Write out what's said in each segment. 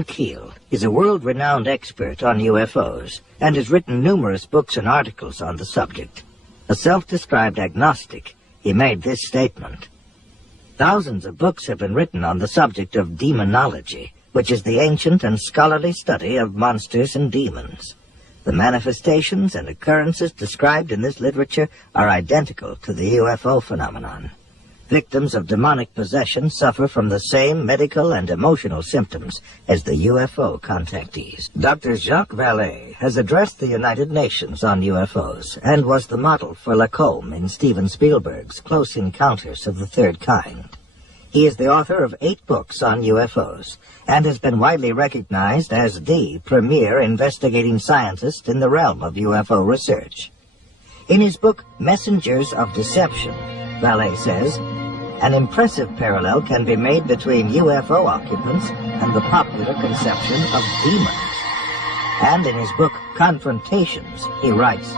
Keel is a world-renowned expert on UFOs and has written numerous books and articles on the subject. A self-described agnostic, he made this statement: "Thousands of books have been written on the subject of demonology, which is the ancient and scholarly study of monsters and demons. The manifestations and occurrences described in this literature are identical to the UFO phenomenon. Victims of demonic possession suffer from the same medical and emotional symptoms as the UFO contactees." Dr. Jacques Vallée has addressed the United Nations on UFOs and was the model for Lacombe in Steven Spielberg's Close Encounters of the Third Kind. He is the author of 8 books on UFOs and has been widely recognized as the premier investigating scientist in the realm of UFO research. In his book, Messengers of Deception, Vallée says, "An impressive parallel can be made between UFO occupants and the popular conception of demons." And in his book, Confrontations, he writes,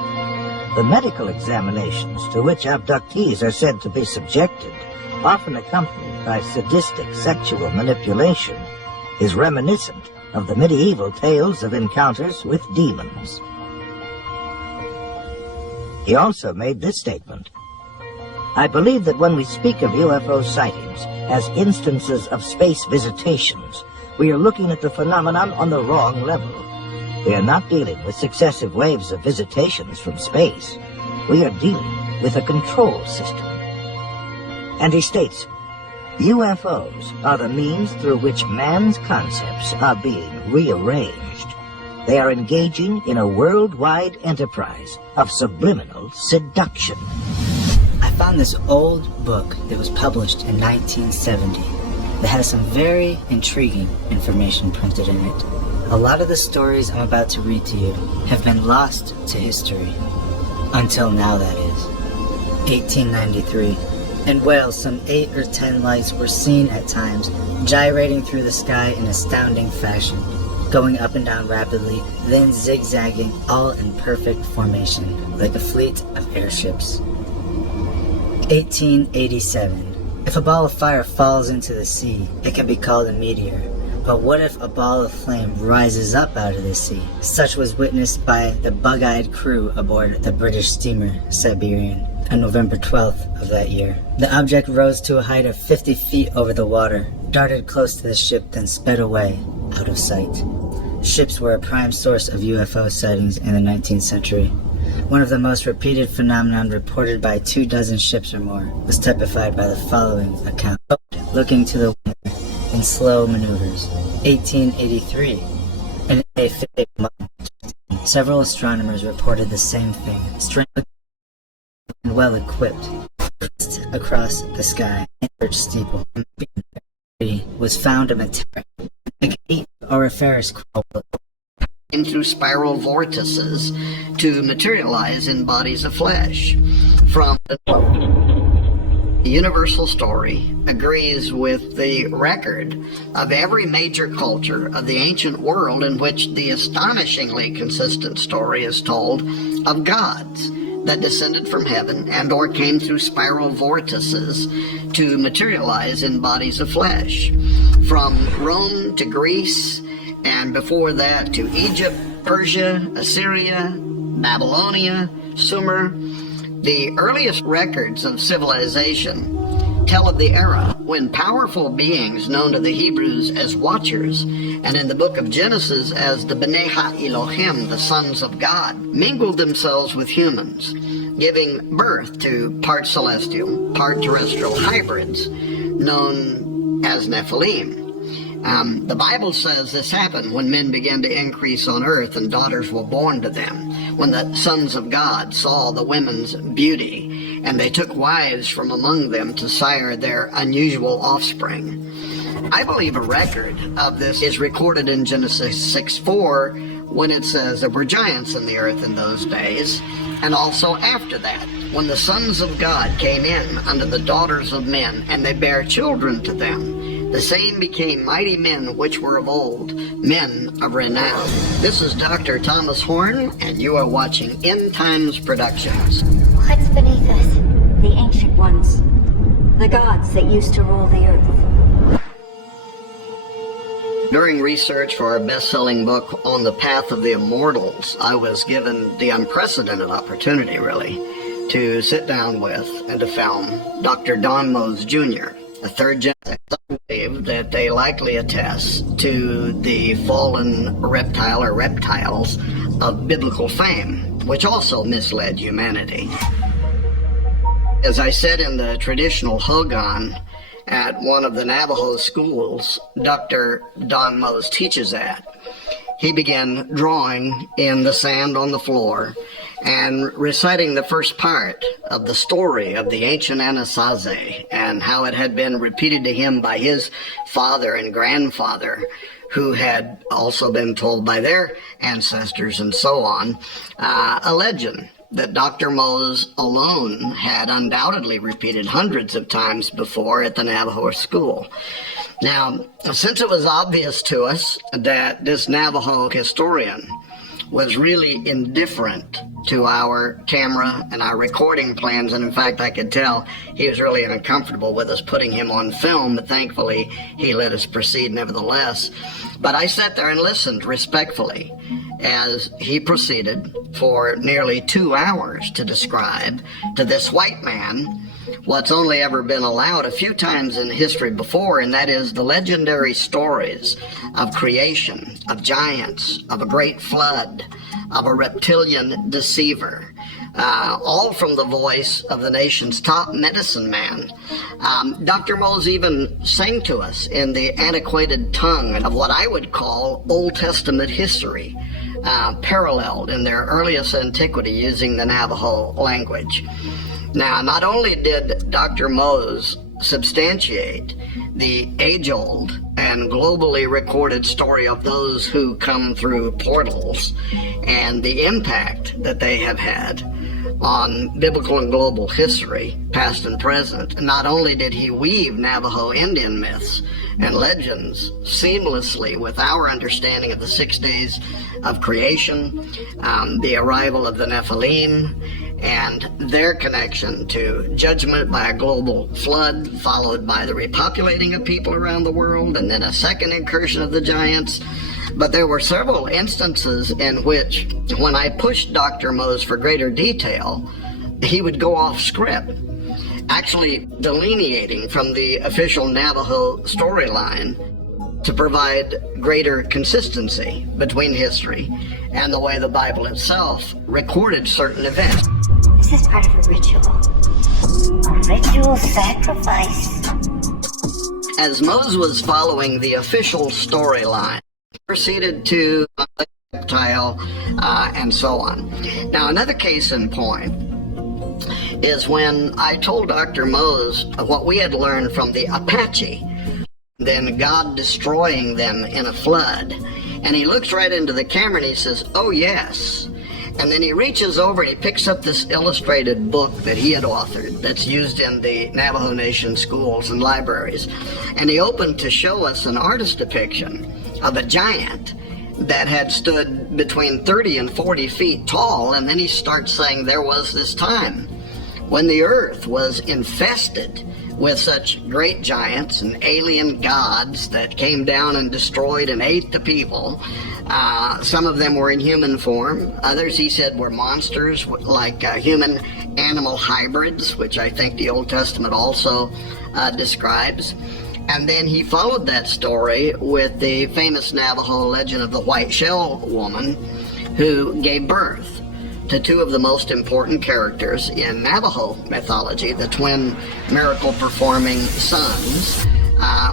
"The medical examinations to which abductees are said to be subjected, often accompanied by sadistic sexual manipulation, is reminiscent of the medieval tales of encounters with demons." He also made this statement: "I believe that when we speak of UFO sightings as instances of space visitations, we are looking at the phenomenon on the wrong level. We are not dealing with successive waves of visitations from space. We are dealing with a control system." And he states, "UFOs are the means through which man's concepts are being rearranged. They are engaging in a worldwide enterprise of subliminal seduction." I found this old book that was published in 1970 that has some very intriguing information printed in it. A lot of the stories I'm about to read to you have been lost to history. Until now, that is. 1893. In Wales, some 8 or 10 lights were seen at times, gyrating through the sky in astounding fashion, going up and down rapidly, then zigzagging, all in perfect formation, like a fleet of airships. 1887. If a ball of fire falls into the sea, it can be called a meteor. But what if a ball of flame rises up out of the sea? Such was witnessed by the bug-eyed crew aboard the British steamer Siberian on November 12th of that year. The object rose to a height of 50 feet over the water, darted close to the ship, then sped away, out of sight. Ships were a prime source of UFO sightings in the 19th century. One of the most repeated phenomenon reported by 24 ships or more was typified by the following account. Looking to the wind in slow maneuvers. 1883. In a fake month, several astronomers reported the same thing. Strange and well equipped, across the sky, church steeple was found a meteor, like a or a Ferris wheel, through spiral vortices to materialize in bodies of flesh. From the universal story agrees with the record of every major culture of the ancient world, in which the astonishingly consistent story is told of gods that descended from heaven and or came through spiral vortices to materialize in bodies of flesh. From Rome to Greece, and before that to Egypt, Persia, Assyria, Babylonia, Sumer, the earliest records of civilization tell of the era when powerful beings known to the Hebrews as Watchers, and in the book of Genesis as the B'nai Ha-Elohim, the sons of God, mingled themselves with humans, giving birth to part celestial, part terrestrial hybrids known as Nephilim. The Bible says this happened when men began to increase on earth and daughters were born to them, when the sons of God saw the women's beauty, and they took wives from among them to sire their unusual offspring. I believe a record of this is recorded in Genesis 6:4, when it says there were giants in the earth in those days, and also after that, when the sons of God came in unto the daughters of men, and they bare children to them. The same became mighty men which were of old, men of renown. This is Dr. Thomas Horn, and you are watching End Times Productions. What's beneath us? The ancient ones. The gods that used to rule the earth. During research for our best-selling book, On the Path of the Immortals, I was given the unprecedented opportunity, really, to sit down with and to film Dr. Don Mose Jr., a third-gen wave that they likely attest to the fallen reptile or reptiles of biblical fame, which also misled humanity. As I said in the traditional Hogan at one of the Navajo schools Dr. Don Mose teaches at, he began drawing in the sand on the floor and reciting the first part of the story of the ancient Anasazi and how it had been repeated to him by his father and grandfather, who had also been told by their ancestors and so on, a legend that Dr. Mose alone had undoubtedly repeated hundreds of times before at the Navajo school. Now, since it was obvious to us that this Navajo historian was really indifferent to our camera and our recording plans, and in fact I could tell he was really uncomfortable with us putting him on film, but thankfully he let us proceed nevertheless. But I sat there and listened respectfully as he proceeded for nearly 2 hours to describe to this white man what's only ever been allowed a few times in history before, and that is the legendary stories of creation, of giants, of a great flood, of a reptilian deceiver, all from the voice of the nation's top medicine man. Dr. Mose even sang to us in the antiquated tongue of what I would call Old Testament history, paralleled in their earliest antiquity using the Navajo language. Now, not only did Dr. Mose substantiate the age-old and globally recorded story of those who come through portals and the impact that they have had on biblical and global history, past and present, not only did he weave Navajo Indian myths and legends seamlessly with our understanding of the 6 days of creation, the arrival of the Nephilim, and their connection to judgment by a global flood, followed by the repopulating of people around the world, and then a second incursion of the giants. But there were several instances in which, when I pushed Dr. Mose for greater detail, he would go off script, actually delineating from the official Navajo storyline to provide greater consistency between history and the way the Bible itself recorded certain events. This is part of a ritual. A ritual sacrifice. As Mose was following the official storyline, he proceeded to reptile and so on. Now, another case in point is when I told Dr. Mose what we had learned from the Apache, then God destroying them in a flood. And he looks right into the camera and he says, "Oh, yes." And then he reaches over and he picks up this illustrated book that he had authored that's used in the Navajo Nation schools and libraries. And he opened to show us an artist depiction of a giant that had stood between 30 and 40 feet tall. And then he starts saying there was this time when the earth was infested with such great giants and alien gods that came down and destroyed and ate the people. Some of them were in human form. Others, he said, were monsters like human-animal hybrids, which I think the Old Testament also describes. And then he followed that story with the famous Navajo legend of the White Shell Woman, who gave birth to two of the most important characters in Navajo mythology, the twin miracle-performing sons,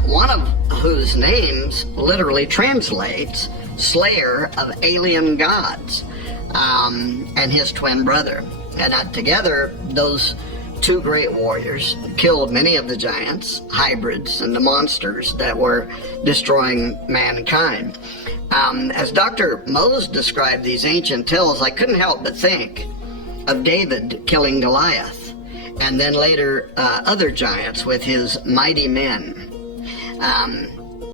one of whose names literally translates Slayer of Alien Gods, and his twin brother. And together, those two great warriors killed many of the giants, hybrids, and the monsters that were destroying mankind. As Dr. Mose described these ancient tales, I couldn't help but think of David killing Goliath, and then later other giants with his mighty men.